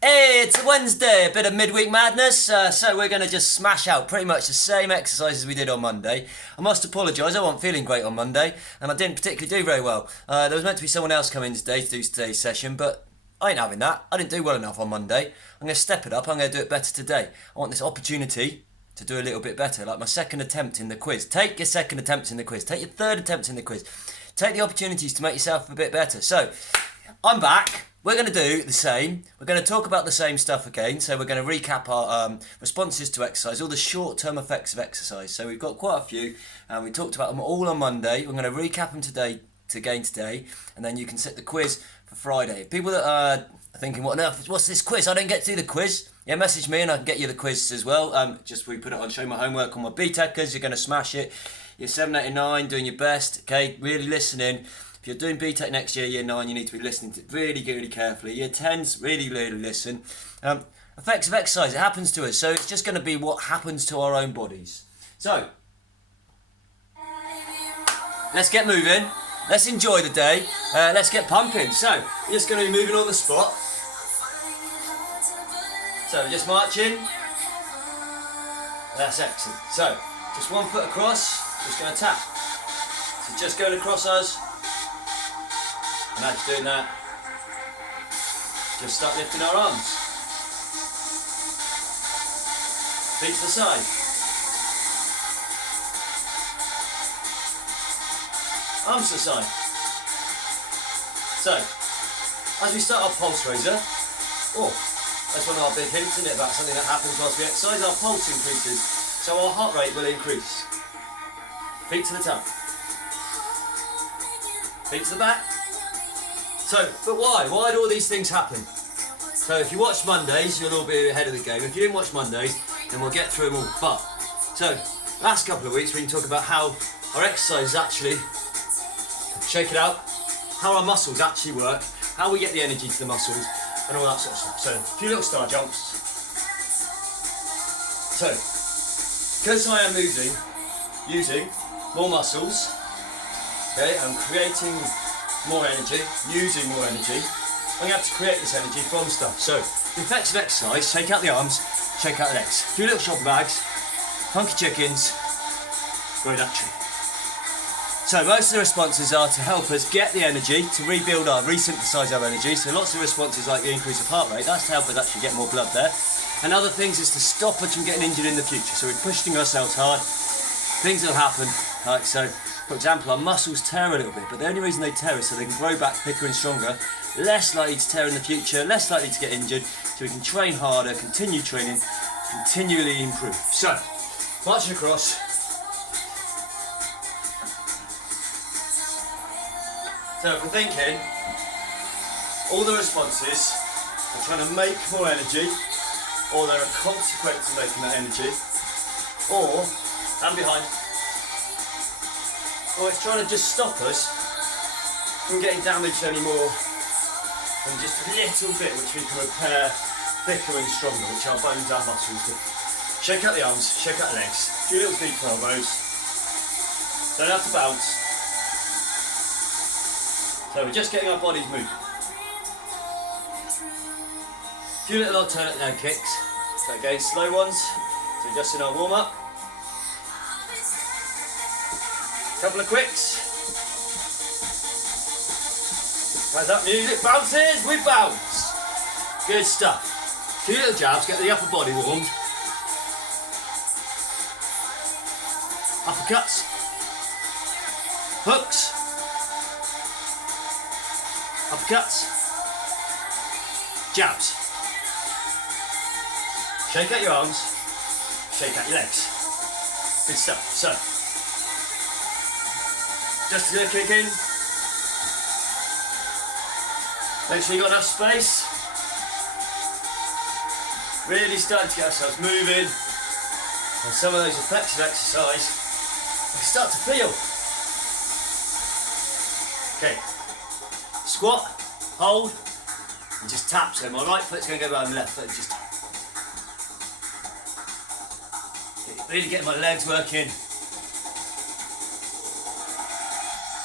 Hey, it's a Wednesday, a bit of midweek madness, so we're going to just smash out pretty much the same exercises we did on Monday. I must apologise, I wasn't feeling great on Monday, and I didn't particularly do very well. There was meant to be someone else coming today to do today's session, but I ain't having that. I didn't do well enough on Monday. I'm going to step it up, I'm going to do it better today. I want this opportunity to do a little bit better, like my second attempt in the quiz. Take your second attempts in the quiz, take your third attempt in the quiz. Take the opportunities to make yourself a bit better. So, I'm back. We're going to do the same. We're going to talk about the same stuff again. So we're going to recap our responses to exercise, all the short-term effects of exercise. So we've got quite a few, and we talked about them all on Monday. We're going to recap them today, and then you can set the quiz for Friday. People that are thinking, what on earth, what's this quiz? I don't get to do the quiz. Yeah, message me and I can get you the quiz as well. Just we put it on, show my homework on my B-Techers. You're going to smash it. You're 7, 8 and 9, doing your best. Okay, really listening. If you're doing BTEC next year, year 9, you need to be listening to it really, really carefully. Year 10s, really, really listen. Effects of exercise, it happens to us. So it's just going to be what happens to our own bodies. So, let's get moving. Let's enjoy the day. Let's get pumping. So, we're just going to be moving on the spot. So, we're just marching. That's excellent. So, just one foot across, just going to tap. So, just going across us. And as you're doing that, just start lifting our arms. Feet to the side. Arms to the side. So, as we start our pulse raiser, that's one of our big hints, isn't it, about something that happens whilst we exercise, our pulse increases. So our heart rate will increase. Feet to the top. Feet to the back. So, but why? Why do all these things happen? So if you watched Mondays, you'll all be ahead of the game. If you didn't watch Mondays, then we'll get through them all. But, so, last couple of weeks we can talk about how our exercise actually, shake it out, how our muscles actually work, how we get the energy to the muscles, and all that sort of stuff. So, a few little star jumps. So, because I am using more muscles, okay, I'm creating more energy, using more energy, I'm going to have to create this energy from stuff. So, the effects of exercise, shake out the arms, shake out the legs. A few little shopper bags, funky chickens, great action. So, most of the responses are to help us get the energy, to rebuild resynthesize our energy. So, lots of responses like the increase of heart rate, that's to help us actually get more blood there. And other things is to stop us from getting injured in the future. So, we're pushing ourselves hard, things will happen, like so. For example, our muscles tear a little bit, but the only reason they tear is so they can grow back thicker and stronger, less likely to tear in the future, less likely to get injured, so we can train harder, continue training, continually improve. So, marching across. So if we're thinking, all the responses are trying to make more energy, or they're a consequence of making that energy, or, and behind, or it's trying to just stop us from getting damaged anymore than just a little bit which we can repair thicker and stronger, which our bones, our muscles do. Shake out the arms, shake out the legs, a few little deep elbows, don't have to bounce. So we're just getting our bodies moving. A few little alternate leg kicks, so again slow ones, so just in our warm up. Couple of quicks. As that music bounces, we bounce. Good stuff. Few little jabs, get the upper body warmed. Uppercuts. Hooks. Uppercuts. Jabs. Shake out your arms. Shake out your legs. Good stuff. So, just a little kick in. Make sure you've got enough space. Really starting to get ourselves moving. And some of those effects of exercise, we start to feel. Okay. Squat, hold, and just tap. So my right foot's going to go behind my left foot. Just really getting my legs working.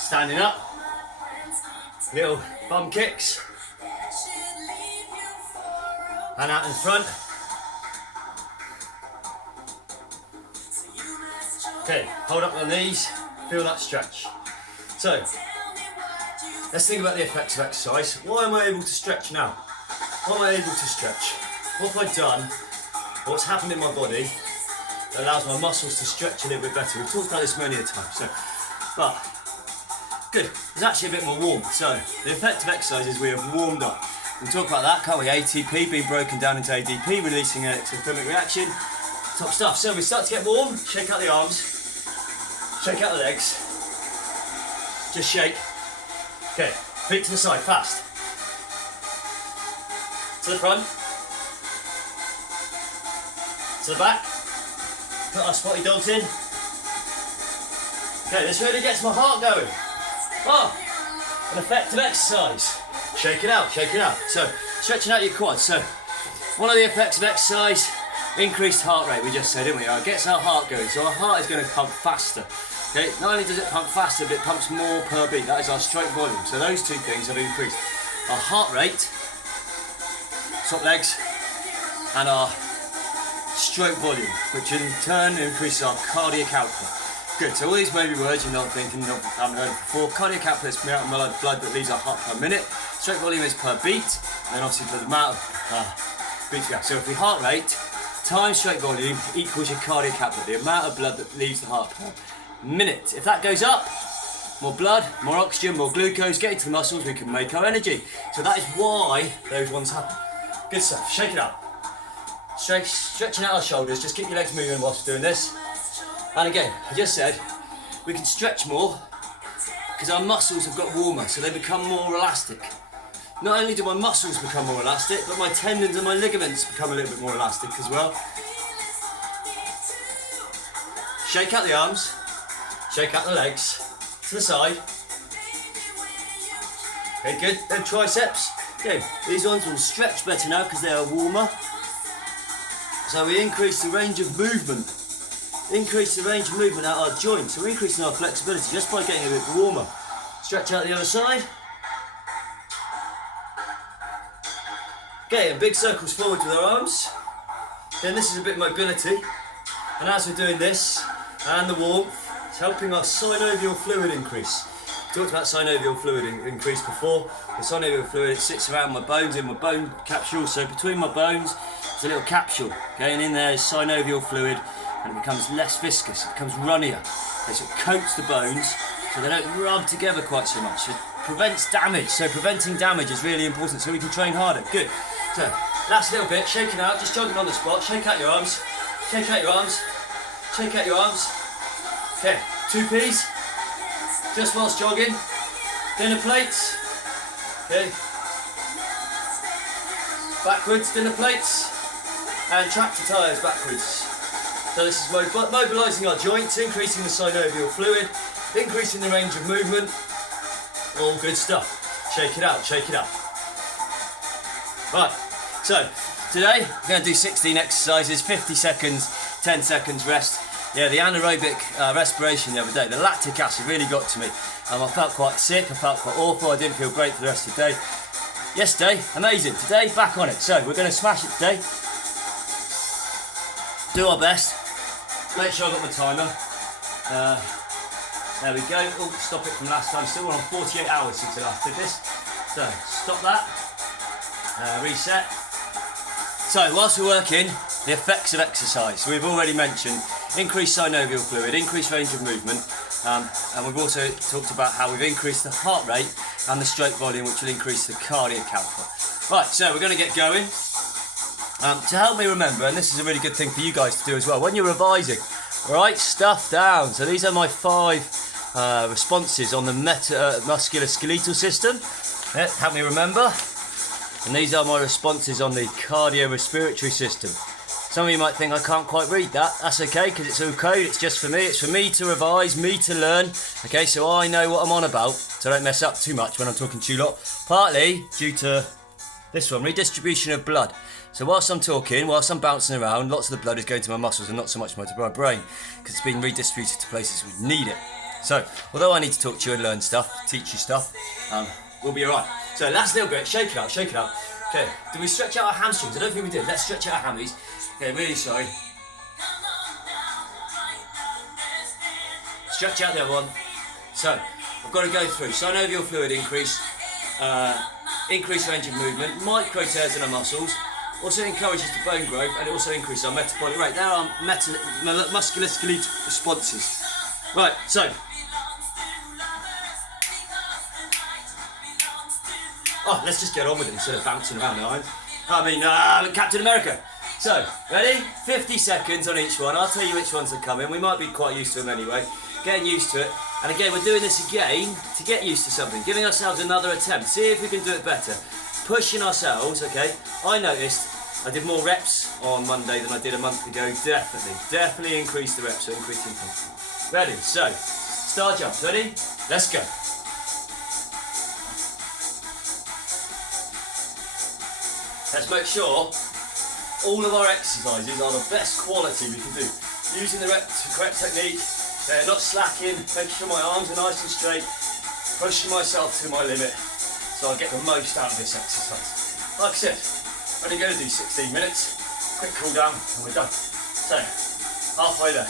Standing up, little bum kicks. and out in front. Okay, hold up the knees, feel that stretch. So, let's think about the effects of exercise. Why am I able to stretch now? Why am I able to stretch? What have I done? What's happened in my body that allows my muscles to stretch a little bit better? We've talked about this many a time. So, but good. It's actually a bit more warm. So, the effect of exercise is we have warmed up. We can talk about that, can't we? ATP being broken down into ADP, releasing an exothermic reaction. Top stuff. So we start to get warm. Shake out the arms. Shake out the legs. Just shake. Okay. Feet to the side. Fast. To the front. To the back. Put our spotty dogs in. Okay. This really gets my heart going. Oh, an effective exercise. Shake it out. Shake it out. So stretching out your quads. So one of the effects of exercise. Increased heart rate, we just said, didn't we? It gets our heart going, so our heart is going to pump faster. Okay, not only does it pump faster, but it pumps more per beat. That is our stroke volume. So those two things have increased. Our heart rate, top legs, and our stroke volume, which in turn increases our cardiac output. Good, so all these maybe words you're not thinking, haven't heard of before. Cardiac output is the amount of blood that leaves our heart per minute. Stroke volume is per beat, and then obviously for the amount of beats we have. So if we heart rate, times stroke volume equals your cardiac output, the amount of blood that leaves the heart per minute. If that goes up, more blood, more oxygen, more glucose, get into the muscles, we can make our energy. So that is why those ones happen. Good stuff, shake it up. Stretching out our shoulders, just keep your legs moving whilst doing this. And again, I just said, we can stretch more because our muscles have got warmer, so they become more elastic. Not only do my muscles become more elastic, but my tendons and my ligaments become a little bit more elastic as well. Shake out the arms, shake out the legs, to the side. Okay, good, then triceps. Okay, these ones will stretch better now because they are warmer. So we increase the range of movement. Increase the range of movement out our joints. So we're increasing our flexibility just by getting a bit warmer. Stretch out the other side. Okay, and big circles forward with our arms. Then this is a bit of mobility. And as we're doing this, and the warmth, it's helping our synovial fluid increase. We talked about synovial fluid increase before. The synovial fluid, it sits around my bones, in my bone capsule. So between my bones, there's a little capsule. Okay, and in there is synovial fluid, and it becomes less viscous, it becomes runnier. Okay, so it coats the bones, so they don't rub together quite so much. It prevents damage, so preventing damage is really important, so we can train harder. Good. So, last little bit, shaking out, just jogging on the spot, shake out your arms, shake out your arms, shake out your arms. Okay, 2 Ps, just whilst jogging, dinner plates, okay, backwards, dinner plates, and tractor tyres backwards. So this is mobilising our joints, increasing the synovial fluid, increasing the range of movement, all good stuff. Shake it out, shake it out. Right, so today we're going to do 16 exercises, 50 seconds, 10 seconds rest. Yeah, the anaerobic respiration the other day, the lactic acid really got to me. I felt quite sick, I felt quite awful, I didn't feel great for the rest of the day. Yesterday, amazing. Today, back on it. So we're going to smash it today. Do our best. Make sure I've got my timer. There we go. Oh, stop it from last time. Still on 48 hours since I last did this. So stop that. Reset. So whilst we're working, the effects of exercise. We've already mentioned increased synovial fluid, increased range of movement, and we've also talked about how we've increased the heart rate and the stroke volume, which will increase the cardiac output. Right, so we're going to get going. To help me remember, and this is a really good thing for you guys to do as well, when you're revising, write stuff down. So these are my 5 responses on the musculoskeletal system. Yeah, help me remember. And these are my responses on the cardiorespiratory system. Some of you might think I can't quite read that. That's okay, because it's all code. It's just for me. It's for me to revise, me to learn. Okay, so I know what I'm on about, so I don't mess up too much when I'm talking to you lot. Partly due to this one, redistribution of blood. So whilst I'm talking, whilst I'm bouncing around, lots of the blood is going to my muscles and not so much to my brain, because it's being redistributed to places we need it. So, although I need to talk to you and learn stuff, teach you stuff, we'll be alright. So last little bit, shake it out, shake it out. Okay, did we stretch out our hamstrings? I don't think we did. Let's stretch out our hammies. Okay, really sorry. Stretch out the other one. So, I've got to go through synovial fluid increase, increased range of movement, micro tears in our muscles, also encourages the bone growth, and it also increases our metabolic rate. There are musculoskeletal responses. Right, so. Oh, let's just get on with it instead of bouncing around, Captain America. So, ready? 50 seconds on each one. I'll tell you which ones are coming. We might be quite used to them anyway. Getting used to it. And again, we're doing this again to get used to something. Giving ourselves another attempt. See if we can do it better. Pushing ourselves, okay? I noticed I did more reps on Monday than I did a month ago. Definitely increased the reps, so increased intensity. Ready? So, star jumps. Ready? Let's go. Let's make sure all of our exercises are the best quality we can do. Using the correct technique, not slacking, making sure my arms are nice and straight, pushing myself to my limit so I get the most out of this exercise. Like I said, only going to do 16 minutes, quick cool down and we're done. So, halfway there.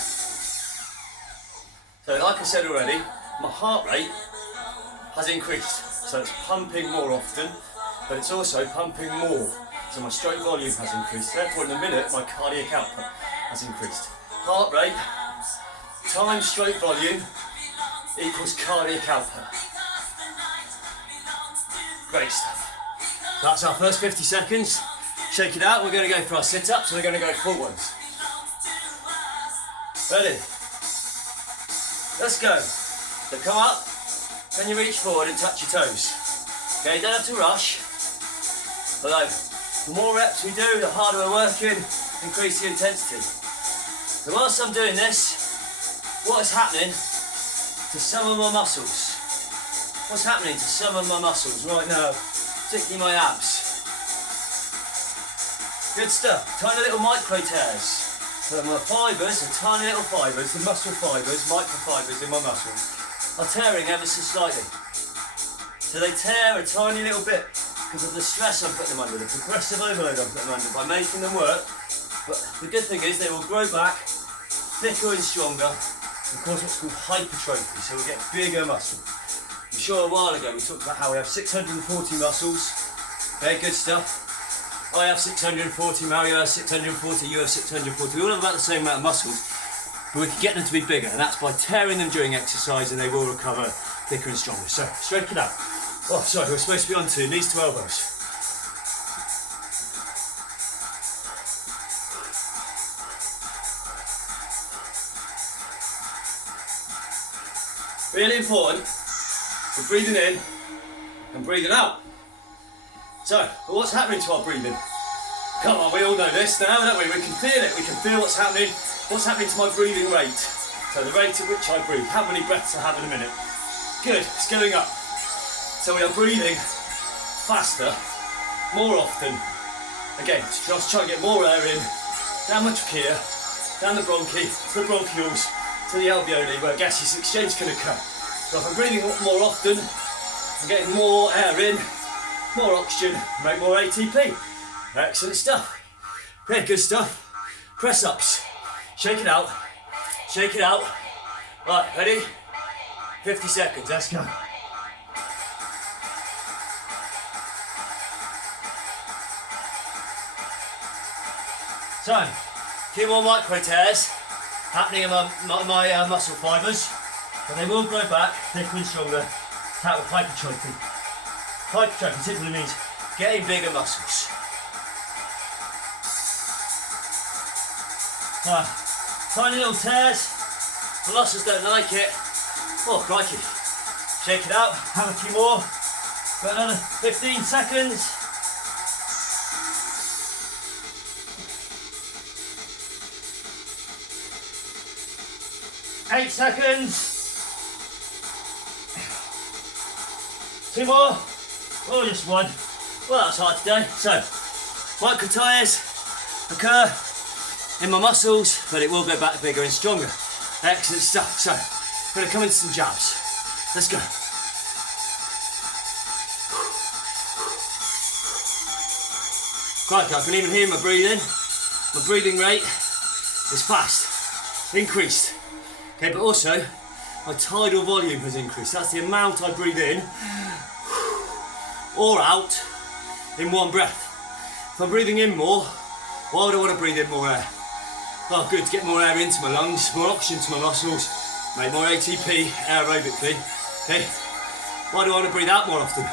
So like I said already, my heart rate has increased. So it's pumping more often, but it's also pumping more. So my stroke volume has increased, therefore in a minute my cardiac output has increased. Heart rate times stroke volume equals cardiac output. Great stuff. That's our first 50 seconds. Shake it out, we're going to go for our sit-ups and we're going to go full ones. Ready? Let's go. So come up, then you reach forward and touch your toes. Okay, you don't have to rush. Although, the more reps we do, the harder we're working, increase the intensity. So whilst I'm doing this, what is happening to some of my muscles? What's happening to some of my muscles right now, particularly my abs? Good stuff, tiny little micro tears. So my fibres, the tiny little fibres, the muscle fibres, micro fibres in my muscles, are tearing ever so slightly. So they tear a tiny little bit because of the stress I'm putting them under, the progressive overload I'm putting them under by making them work. But the good thing is they will grow back thicker and stronger and cause what's called hypertrophy, so we'll get bigger muscle. I'm sure a while ago we talked about how we have 640 muscles. Very good stuff. I have 640, Mario has 640, you have 640. We all have about the same amount of muscles, but we can get them to be bigger, and that's by tearing them during exercise, and they will recover thicker and stronger. So, straighten it out. Oh, sorry, we're supposed to be on two, knees to elbows. Really important, we're breathing in and breathing out. So, but what's happening to our breathing? Come on, we all know this now, don't we? We can feel it, we can feel what's happening to my breathing rate. So the rate at which I breathe, how many breaths I have in a minute. Good, it's going up. So we are breathing faster, more often. Again, just try to get more air in, down the trachea, down the bronchi, to the bronchioles, to the alveoli, where gaseous exchange can occur. So if I'm breathing more often, I'm getting more air in, more oxygen, make more ATP. Excellent stuff. Okay, good stuff. Press ups. Shake it out. Shake it out. Right, ready? 50 seconds, let's go. So, a few more micro tears happening in my muscle fibres, but they will grow back thicker and stronger. That with hypertrophy. Hypertrophy simply means getting bigger muscles. Tiny little tears, the muscles don't like it. Oh, crikey. Shake it out, have a few more. Got another 15 seconds. Eight seconds. 2 more. Oh, just one. Well, that was hard today. So, micro tears occur in my muscles, but it will go back bigger and stronger. Excellent stuff. So, I'm going to come into some jabs. Let's go. Crikey, I can even hear my breathing. My breathing rate is fast, increased. Okay, but also my tidal volume has increased. That's the amount I breathe in or out in one breath. If I'm breathing in more, why would I want to breathe in more air? Oh, good, to get more air into my lungs, more oxygen to my muscles, make more ATP aerobically. Okay, why do I want to breathe out more often?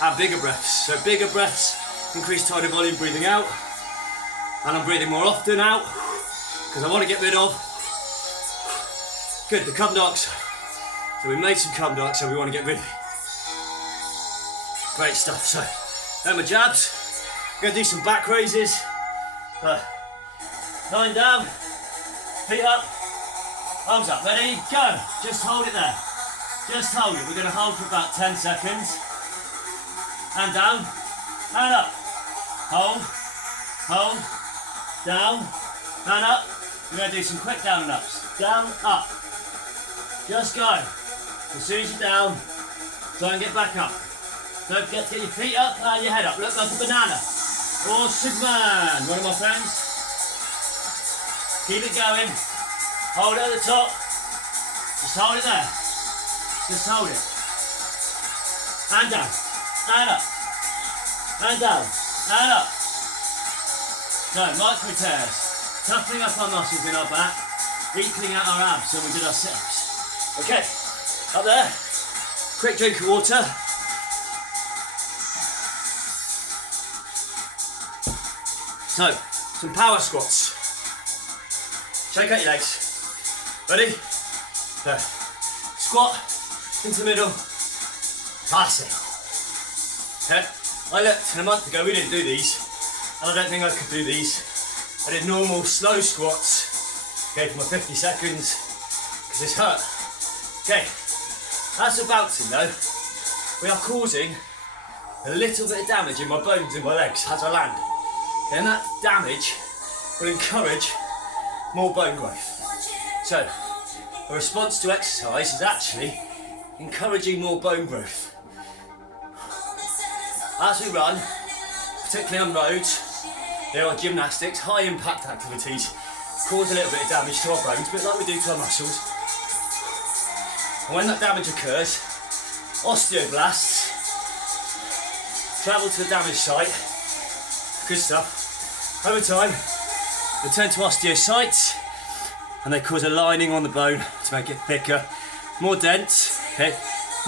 Have bigger breaths. So bigger breaths, increase tidal volume breathing out, and I'm breathing more often out because I want to get rid of the carbon dioxide. So we made some carbon dioxide we want to get rid of. Great stuff. So then my jabs. I'm going to do some back raises. Lying down, feet up, arms up. Ready? Go. Just hold it there. Just hold it. We're going to hold for about 10 seconds. And down, and up. Hold, hold, down, and up. We're going to do some quick down and ups. Down, up. Just go. As soon as you're down, try and get back up. Don't forget to get your feet up and your head up. Look like a banana. Or Superman, one of my friends. Keep it going. Hold it at the top. Just hold it there. Just hold it. And down. And up. And down. And up. So, micro tears. Toughening up our muscles in our back. Equaling out our abs when we did our sit-ups. Okay. Up there. Quick drink of water. So, some power squats. Shake out your legs. Ready? There. Squat into the middle. Pass it. Okay. I looked, and a month ago we didn't do these, and I don't think I could do these. I did normal slow squats, okay, for my 50 seconds, because this hurt. Okay, as for bouncing though, we are causing a little bit of damage in my bones in my legs as I land. And that damage will encourage more bone growth. So, a response to exercise is actually encouraging more bone growth. As we run, particularly on roads, there are gymnastics, high impact activities, cause a little bit of damage to our bones, a bit like we do to our muscles. And when that damage occurs, osteoblasts travel to the damaged site, good stuff. Over time, they turn to osteocytes and they cause a lining on the bone to make it thicker, more dense, okay?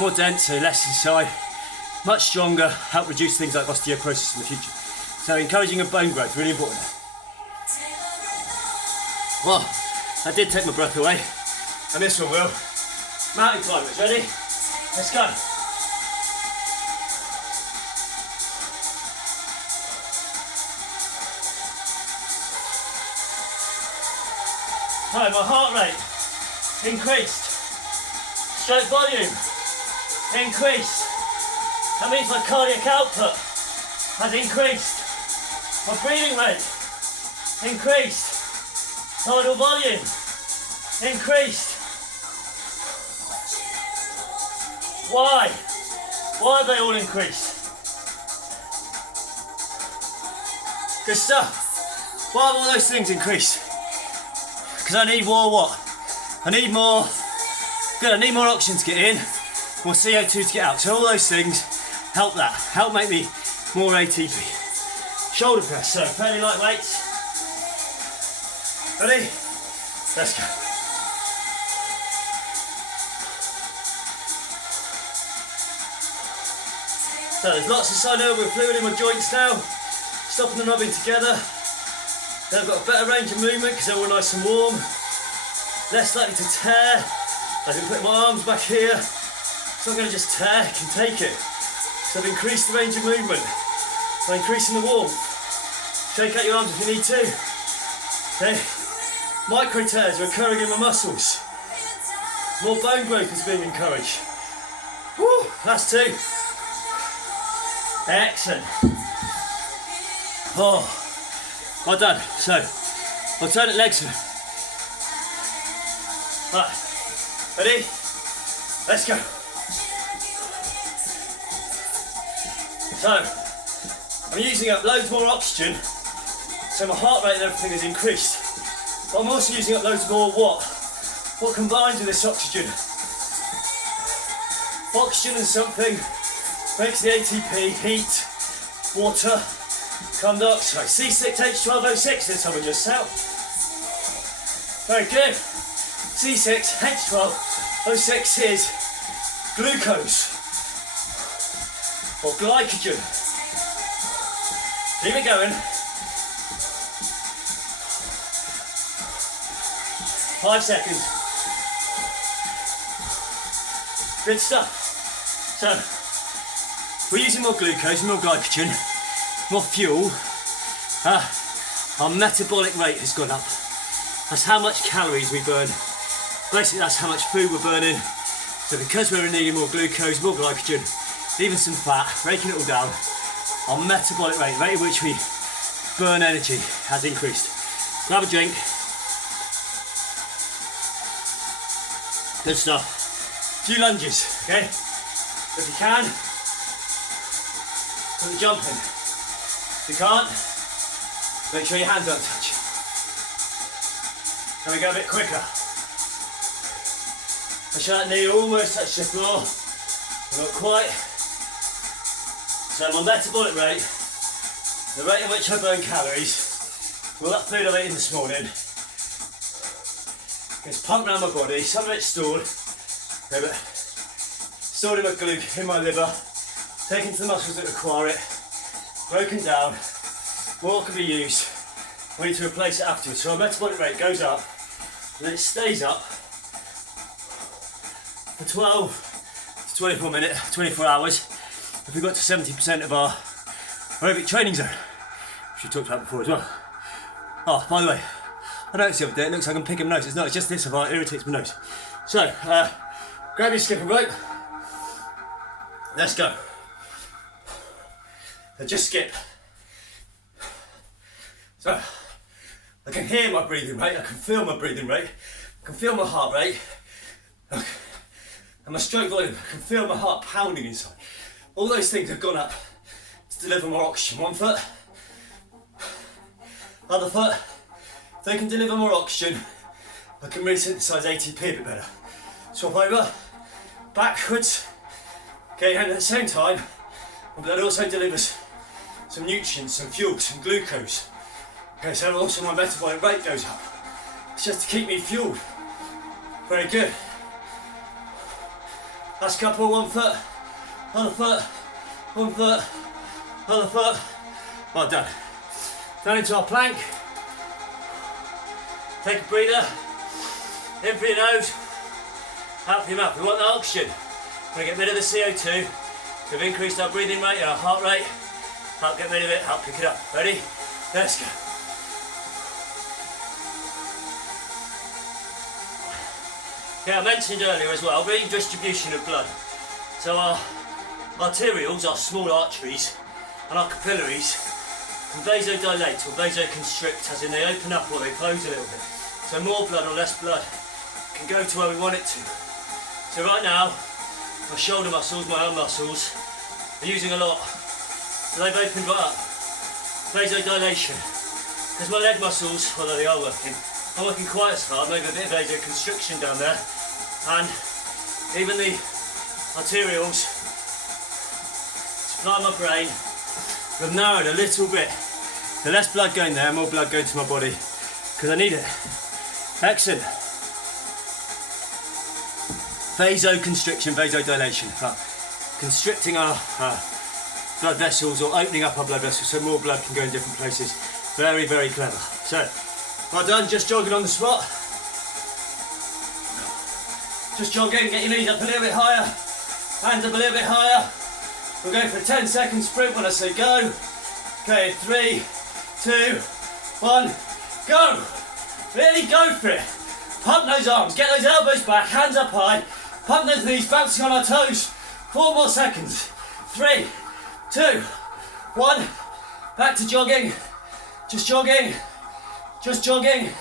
More dense, so less inside, much stronger, help reduce things like osteoporosis in the future. So encouraging a bone growth, really important. Well, that did take my breath away, and this one will. Mountain climbers, ready? Let's go. Right, my heart rate increased, stroke volume increased. That means my cardiac output has increased. My breathing rate increased. Tidal volume increased. Why? Why have they all increased? Good stuff. Why have all those things increased? Because I need more what? I need more, good, I need more oxygen to get in, more CO2 to get out. So all those things help that, help make me more ATP. Shoulder press, so fairly light weights. Ready? Let's go. So there's lots of synovial fluid in my joints now, stopping them rubbing together. Then I've got a better range of movement because they're all nice and warm. Less likely to tear. I can put my arms back here. It's not going to just tear, it can take it. So I've increased the range of movement by increasing the warmth. Shake out your arms if you need to. Okay. Micro tears are occurring in my muscles. More bone growth is being encouraged. Woo, last two. Excellent. Oh, well done. So, alternate legs. Right, ready? Let's go. So, I'm using up loads more oxygen, so my heart rate and everything has increased. But I'm also using up loads more what? What combines with this oxygen? Oxygen and something makes the ATP, heat, water, carbon dioxide. C6H12O6, there's someone just out. Very good. C6H12O6 is glucose or glycogen. Keep it going. 5 seconds. Good stuff. So, we're using more glucose, more glycogen, more fuel. Our metabolic rate has gone up. That's how much calories we burn. Basically, that's how much food we're burning. So because we're needing more glucose, more glycogen, even some fat, breaking it all down, our metabolic rate, the rate at which we burn energy, has increased. Grab a drink. Good stuff. Few lunges, okay? If you can, put the jump in. If you can't, make sure your hands don't touch. Can we go a bit quicker? Make sure that knee almost touches the floor. Not quite. So my metabolic rate, the rate at which I burn calories, all that food I ate this morning, gets pumped around my body. Some of it's stored, okay, but stored in my liver, taken to the muscles that require it, broken down, more can be used. We need to replace it afterwards. So our metabolic rate goes up, and then it stays up for 12 to 24 hours. If we got to 70% of our aerobic training zone, which we talked about before as well. Oh, by the way, I noticed the other day, it looks like I'm picking my nose. It's not, it's just this, it irritates my nose. So, grab your skipper rope. Let's go. So just skip. So, I can hear my breathing rate, I can feel my breathing rate, I can feel my heart rate, and my stroke volume, I can feel my heart pounding inside. All those things have gone up to deliver more oxygen. One foot, other foot. If they can deliver more oxygen, I can resynthesize ATP a bit better. Swap over, backwards. Okay, and at the same time, my blood also delivers some nutrients, some fuel, some glucose. Okay, so also my metabolic rate goes up. It's just to keep me fueled. Very good. Last couple, one foot, other foot, one foot, other foot. Well done. Down into our plank. Take a breather. In through your nose, out through your mouth. We want the oxygen. We're going to get rid of the CO2. So we've increased our breathing rate and our heart rate. Help get rid of it, help pick it up. Ready? Let's go. Okay, I mentioned earlier as well, redistribution of blood. So our arterioles, our small arteries, and our capillaries can vasodilate or vasoconstrict, as in they open up or they close a little bit. So more blood or less blood can go to where we want it to. So right now, my shoulder muscles, my arm muscles, are using a lot. So they've opened right up. Vasodilation. Because my leg muscles, although they are working, I'm working quite as hard, maybe a bit of vasoconstriction down there. And even the arterioles supply my brain have narrowed a little bit. So less blood going there, more blood going to my body, because I need it. Excellent. Vasoconstriction, vasodilation. Constricting our blood vessels or opening up our blood vessels so more blood can go in different places. Very, very clever. So, well done, just jogging on the spot. Just jogging, get your knees up a little bit higher, hands up a little bit higher. We'll go for a 10-second sprint when I say go. Okay, 3, 2, 1, go! Really go for it. Pump those arms, get those elbows back, hands up high, pump those knees, bouncing on our toes. 4 more seconds. 3, 2, 1, back to jogging. Just jogging, just jogging.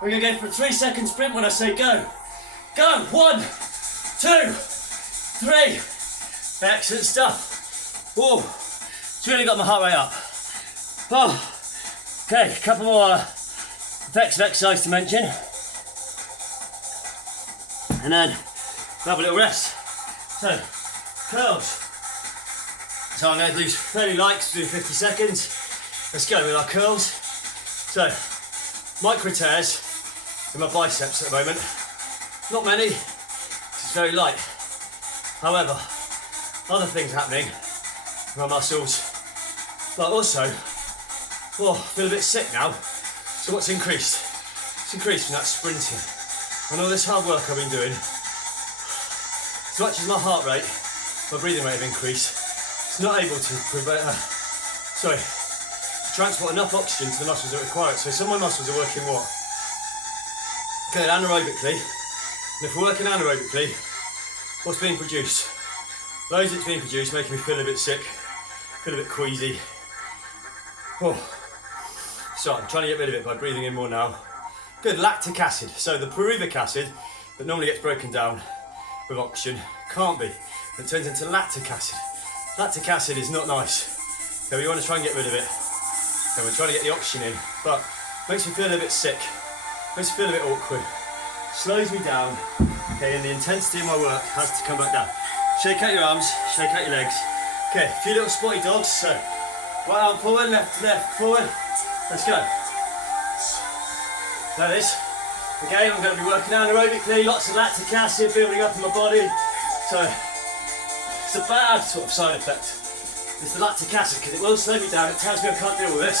We're gonna go for a 3-second sprint when I say go. Go, 1, 2, 3. Excellent stuff. Oh, It's really got my heart rate up. Oh, okay, a couple more effects of exercise to mention. And then have a little rest. So, curls. So I'm going to do fairly light to do 50 seconds. Let's go with our curls. So, micro tears in my biceps at the moment. Not many, it's very light. However, other things happening in my muscles. But also, I feel a bit sick now. So what's increased? It's increased from that sprinting. And all this hard work I've been doing, as much as my heart rate, my breathing rate have increased, it's not able to transport enough oxygen to the muscles that require it. So some of my muscles are working what? Good, anaerobically. And if we're working anaerobically, what's being produced? Loads that's being produced making me feel a bit sick, feel a bit queasy. So I'm trying to get rid of it by breathing in more now. Good, lactic acid. So the pyruvic acid that normally gets broken down with oxygen can't be. It turns into lactic acid. Lactic acid is not nice. So we want to try and get rid of it. And we're trying to get the oxygen in, but makes me feel a bit sick. Makes me feel a bit awkward. Slows me down. Okay, and the intensity of my work has to come back down. Shake out your arms, shake out your legs. Okay, a few little spotty dogs. So right arm forward, left, forward. Let's go. That is. Again, I'm going to be working anaerobically, lots of lactic acid building up in my body. So it's a bad sort of side effect. It's the lactic acid because it will slow me down. It tells me I can't deal with this.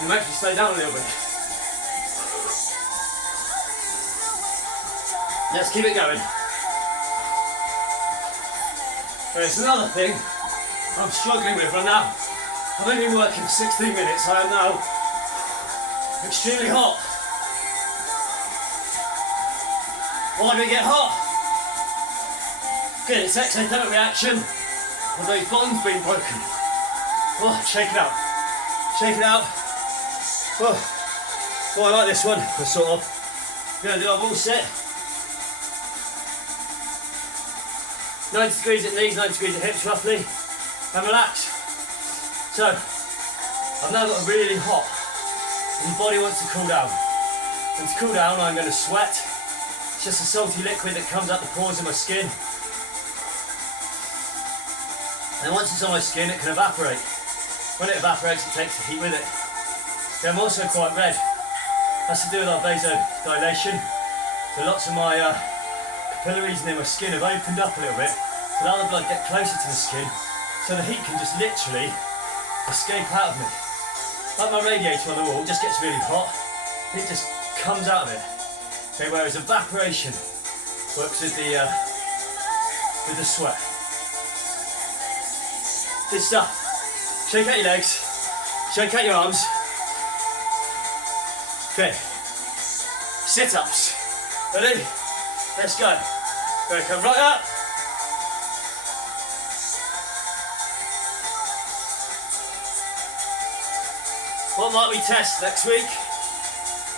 And it makes me slow down a little bit. Let's keep it going. There's another thing I'm struggling with right now. I've only been working for 16 minutes. I am now extremely hot. Why do we get hot? Good, it's exothermic reaction of those bonds being broken. Shake it out. Shake it out. I like this one. We're sort of going to do our wall sit. 90 degrees at knees, 90 degrees at hips roughly. And relax. So, I've now got a really hot, and the body wants to cool down. And to cool down, I'm going to sweat. It's just a salty liquid that comes out the pores of my skin. And once it's on my skin, it can evaporate. When it evaporates, it takes the heat with it. Yeah, I'm also quite red. That's to do with our vasodilation. So lots of my capillaries near my skin have opened up a little bit to allow the blood get closer to the skin, so the heat can just literally escape out of me. Like my radiator on the wall just gets really hot, it just comes out of it. Okay, whereas evaporation works with the sweat. Good stuff. Shake out your legs, shake out your arms. Okay, sit-ups. Ready? Let's go. Gonna come right up. What might we test next week?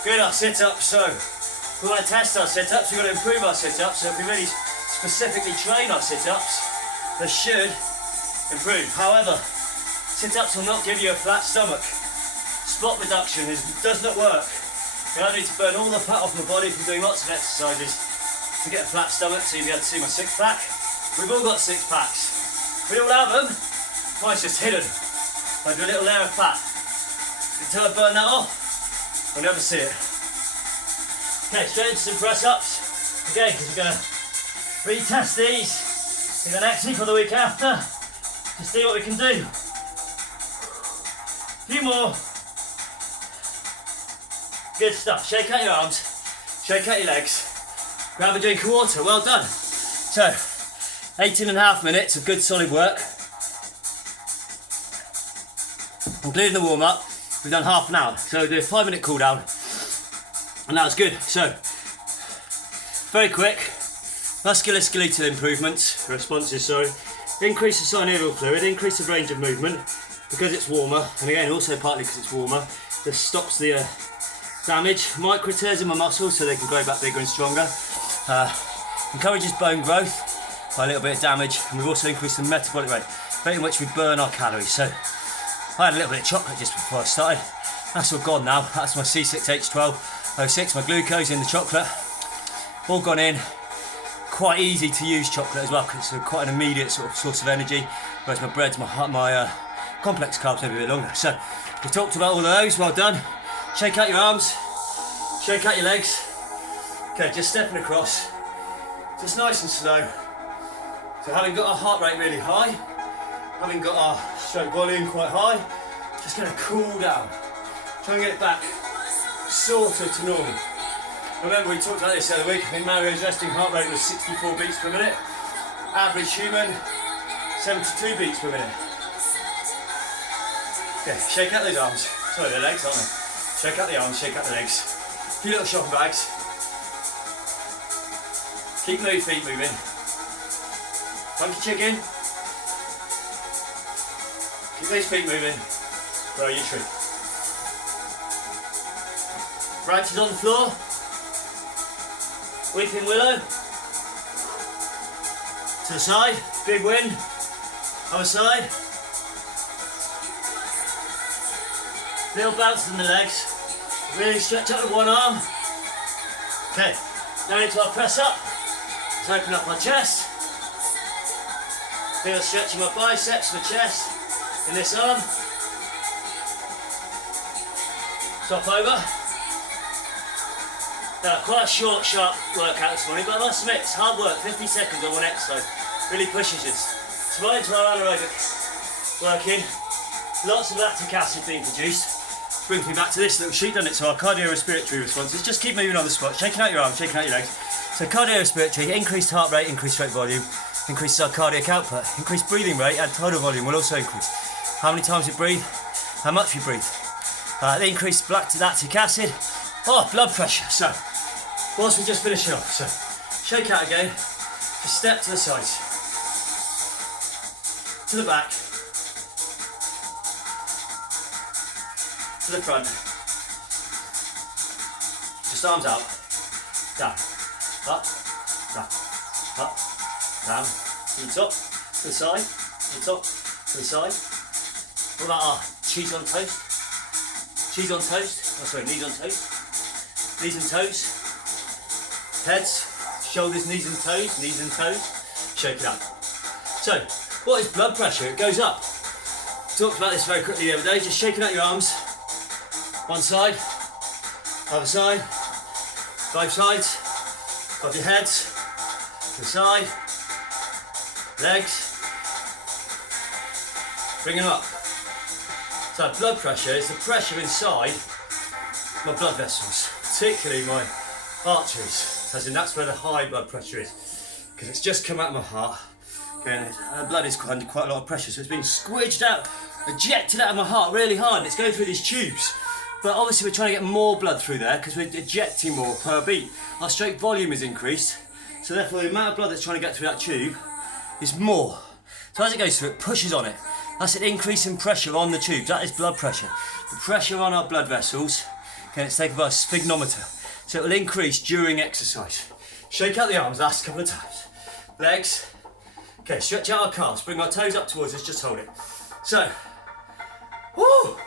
Good, our sit-ups. So, if we want to test our sit-ups, we've got to improve our sit-ups. So if we really specifically train our sit-ups, they should improve. However, sit-ups will not give you a flat stomach. Spot reduction does not work. I need to burn all the fat off my body from doing lots of exercises to get a flat stomach, so you'll be able to see my six-pack. We've all got six-packs. We all have them. Mine's just hidden. I do a little layer of fat. Until I burn that off, I'll never see it. Okay, straight into some press-ups. Okay, because we're going to retest these in the next week or the week after to see what we can do. A few more. Good stuff. Shake out your arms, shake out your legs, grab a drink of water. Well done. So, 18.5 minutes of good solid work. Including the warm-up, we've done half an hour. So we'll do a 5-minute cool down. And that was good. So, very quick. Musculoskeletal improvements, responses, sorry. Increase the synovial fluid, increase the range of movement because it's warmer. And again, also partly because it's warmer, this stops the damage. Micro tears in my muscles so they can grow back bigger and stronger. Encourages bone growth by a little bit of damage, and we've also increased the metabolic rate in which we burn our calories. So I had a little bit of chocolate just before I started. That's all gone now. That's my C6H12O6, my glucose in the chocolate. All gone in. Quite easy to use chocolate as well because it's quite an immediate sort of source of energy. Whereas my breads, my complex carbs maybe a bit longer. So we've talked about all of those. Well done. Shake out your arms. Shake out your legs. Okay, just stepping across. Just nice and slow. So having got our heart rate really high, having got our stroke volume quite high, just going to cool down. Try and get it back sort of to normal. Remember we talked about this the other week, I think Mario's resting heart rate was 64 beats per minute. Average human, 72 beats per minute. Okay, shake out those arms. Sorry, the legs, aren't they? Shake out the arms, shake out the legs. A few little shopping bags. Keep those feet moving. Funky chicken. Keep those feet moving. Grow your tree. Branches on the floor. Weeping willow. To the side. Big wind. Other side. Little bounce in the legs. Really stretch out with one arm. Okay. Now into our press up. Let's open up my chest. Feel stretching my biceps, my chest in this arm. Top over. Now, quite a short, sharp workout this morning, but I must admit, it's hard work, 50 seconds on one exercise. Really pushes us. It's right into our anaerobic working. Lots of lactic acid being produced. Brings me back to this little sheet, doesn't it? So our cardiorespiratory responses. Just keep moving on the spot, shaking out your arms, shaking out your legs. So cardiorespiratory, increased heart rate, increased stroke volume, increases our cardiac output, increased breathing rate and tidal volume will also increase. How many times we breathe, how much we breathe. The increased lactic acid, blood pressure. So, whilst we just finish it off, so shake out again, just step to the sides, to the back, to the front, just arms out, down, up, down, up, down, to the top, to the side, to the top, to the side. What about our cheese on toast? Cheese on toast, knees on toast, knees and toes, heads, shoulders, knees and toes, shake it up. So, what is blood pressure? It goes up. Talked about this very quickly the other day, just shaking out your arms, one side, other side, both sides, of your heads, to the side, legs, bring them up. So blood pressure is the pressure inside my blood vessels, particularly my arteries, as in that's where the high blood pressure is, because it's just come out of my heart, and the blood is under quite a lot of pressure, so it's being squidged out, ejected out of my heart really hard, and it's going through these tubes. But obviously we're trying to get more blood through there because we're ejecting more per beat. Our stroke volume is increased, so therefore the amount of blood that's trying to get through that tube is more. So as it goes through, it pushes on it. That's an increase in pressure on the tubes. That is blood pressure. The pressure on our blood vessels, okay, it's taken by a sphygmometer. So it will increase during exercise. Shake out the arms, last couple of times. Legs. Okay, stretch out our calves. Bring our toes up towards us, just hold it. So, woo!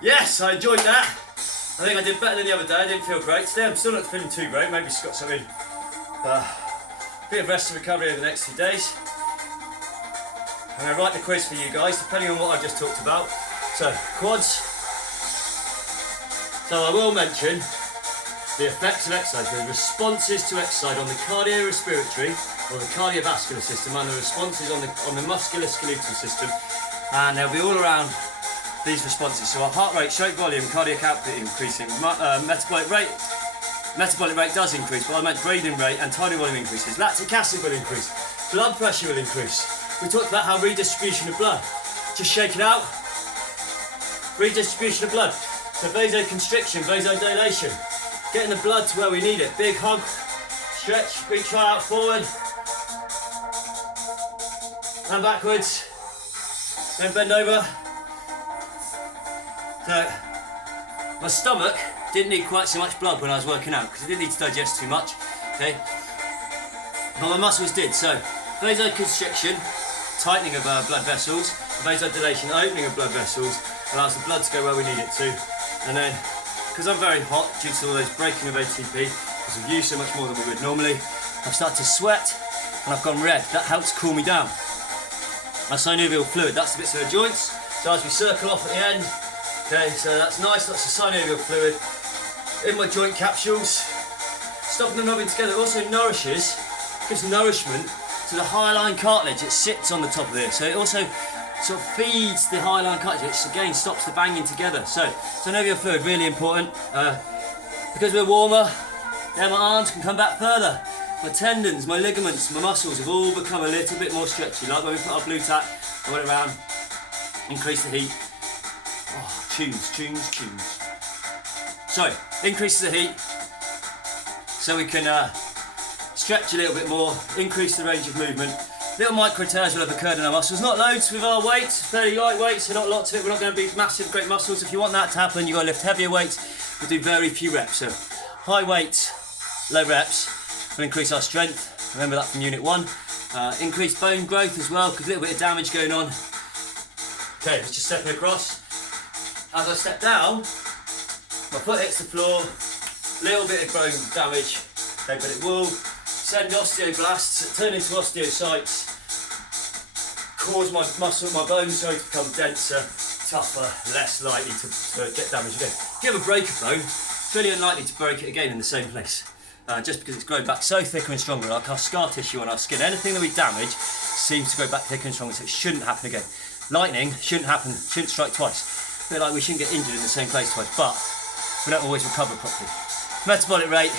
Yes, I enjoyed that. I think I did better than the other day. I didn't feel great. Today I'm still not feeling too great. Maybe it's got something, bit of rest and recovery over the next few days. I'm going to write the quiz for you guys, depending on what I've just talked about. So, quads. So I will mention the effects of exercise, the responses to exercise on the cardiorespiratory or the cardiovascular system and the responses on the musculoskeletal system, and they'll be all around these responses. So our heart rate, stroke volume, cardiac output increasing, metabolic rate does increase, but I meant breathing rate and tidal volume increases. Lactic acid will increase, blood pressure will increase. We talked about how redistribution of blood, just shake it out, redistribution of blood. So vasoconstriction, vasodilation, getting the blood to where we need it. Big hug, stretch, big try out forward, and backwards, then bend over. So, my stomach didn't need quite so much blood when I was working out because it didn't need to digest too much, okay? But my muscles did, so vasoconstriction, tightening of blood vessels, vasodilation, opening of blood vessels, allows the blood to go where we need it to. And then, because I'm very hot due to all those breaking of ATP, because we've used so much more than we would normally, I've started to sweat and I've gone red. That helps cool me down. My synovial fluid, that's the bits of the joints. So as we circle off at the end, okay, so that's nice, lots of synovial fluid in my joint capsules, stopping them rubbing together. It also nourishes, gives nourishment to the hyaline cartilage. It sits on the top of this, so it also sort of feeds the hyaline cartilage, which again stops the banging together. So synovial fluid, really important. Because we're warmer, then my arms can come back further. My tendons, my ligaments, my muscles have all become a little bit more stretchy. Like when we put our blue tack, I went around, increase the heat. Oh, tunes. So, increases the heat, so we can stretch a little bit more, increase the range of movement. Little micro tears will have occurred in our muscles. Not loads with our weight, fairly light weight, so not lots of it. We're not going to be massive, great muscles. If you want that to happen, you've got to lift heavier weights. We'll do very few reps. So, high weight, low reps will increase our strength. Remember that from Unit 1. Increased bone growth as well, because a little bit of damage going on. Okay, let's just stepping across. As I step down, my foot hits the floor, little bit of bone damage, okay, but it will send osteoblasts, turn into osteocytes, cause my bones to become denser, tougher, less likely to get damaged again. If you have a break of bone, it's really unlikely to break it again in the same place, just because it's grown back so thicker and stronger, like our scar tissue on our skin. Anything that we damage seems to grow back thicker and stronger, so it shouldn't happen again. Lightning shouldn't strike twice. A bit like we shouldn't get injured in the same place twice, but we don't always recover properly. Metabolic rate,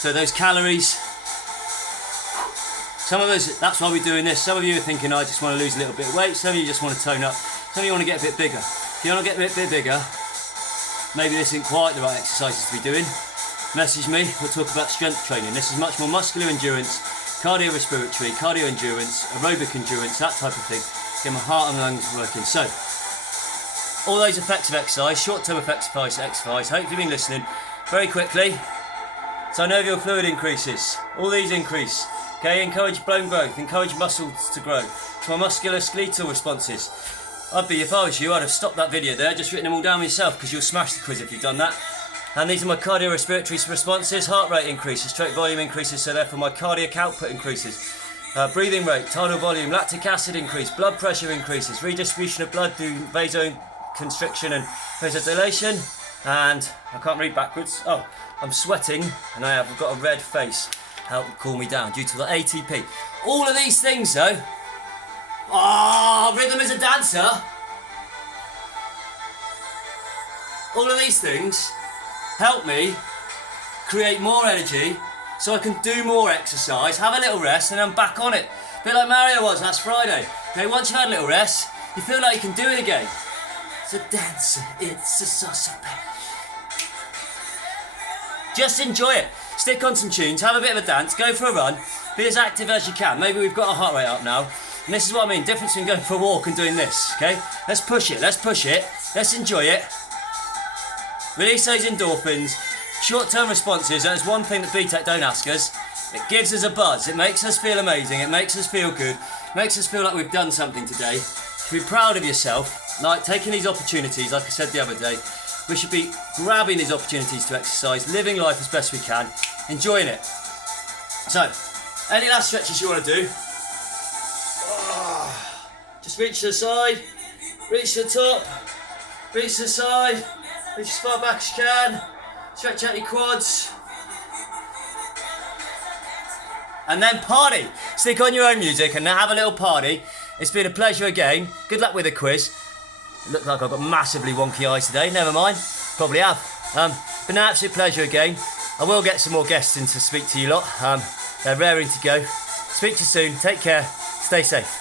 so those calories. Some of us, that's why we're doing this. Some of you are thinking, I just want to lose a little bit of weight. Some of you just want to tone up. Some of you want to get a bit bigger. If you want to get a bit bigger, maybe this isn't quite the right exercises to be doing. Message me, we'll talk about strength training. This is much more muscular endurance, cardiorespiratory, cardio endurance, aerobic endurance, that type of thing. Get my heart and lungs working. So, all those effects of exercise, short-term effects of exercise, hopefully you've been listening. Very quickly, synovial fluid increases. All these increase. Okay, encourage bone growth, encourage muscles to grow. To my musculoskeletal responses. If I was you, I'd have stopped that video there, just written them all down yourself, because you'll smash the quiz if you've done that. And these are my cardiorespiratory responses. Heart rate increases, stroke volume increases, so therefore my cardiac output increases. Breathing rate, tidal volume, lactic acid increase, blood pressure increases, redistribution of blood through vasoconstriction and vasodilation. And I can't read backwards. Oh, I'm sweating and I've got a red face. Help cool me down due to the ATP. All of these things though. Rhythm is a dancer. All of these things help me create more energy so I can do more exercise, have a little rest, and I'm back on it. A bit like Mario was last Friday. Okay, once you've had a little rest, you feel like you can do it again. It's a dancer, it's a salsa. Just enjoy it. Stick on some tunes, have a bit of a dance, go for a run, be as active as you can. Maybe we've got our heart rate up now. And this is what I mean, difference between going for a walk and doing this, okay? Let's push it, let's enjoy it. Release those endorphins. Short-term responses, that is one thing that BTEC don't ask us. It gives us a buzz, it makes us feel amazing, it makes us feel good, makes us feel like we've done something today. Be proud of yourself, like taking these opportunities, like I said the other day. We should be grabbing these opportunities to exercise, living life as best we can, enjoying it. So, any last stretches you want to do? Just reach to the side, reach to the top, reach to the side, reach as far back as you can, stretch out your quads. And then party. Stick on your own music and have a little party. It's been a pleasure again. Good luck with the quiz. It looked like I've got massively wonky eyes today. Never mind. Probably have. Been an absolute pleasure again. I will get some more guests in to speak to you lot. They're raring to go. Speak to you soon. Take care. Stay safe.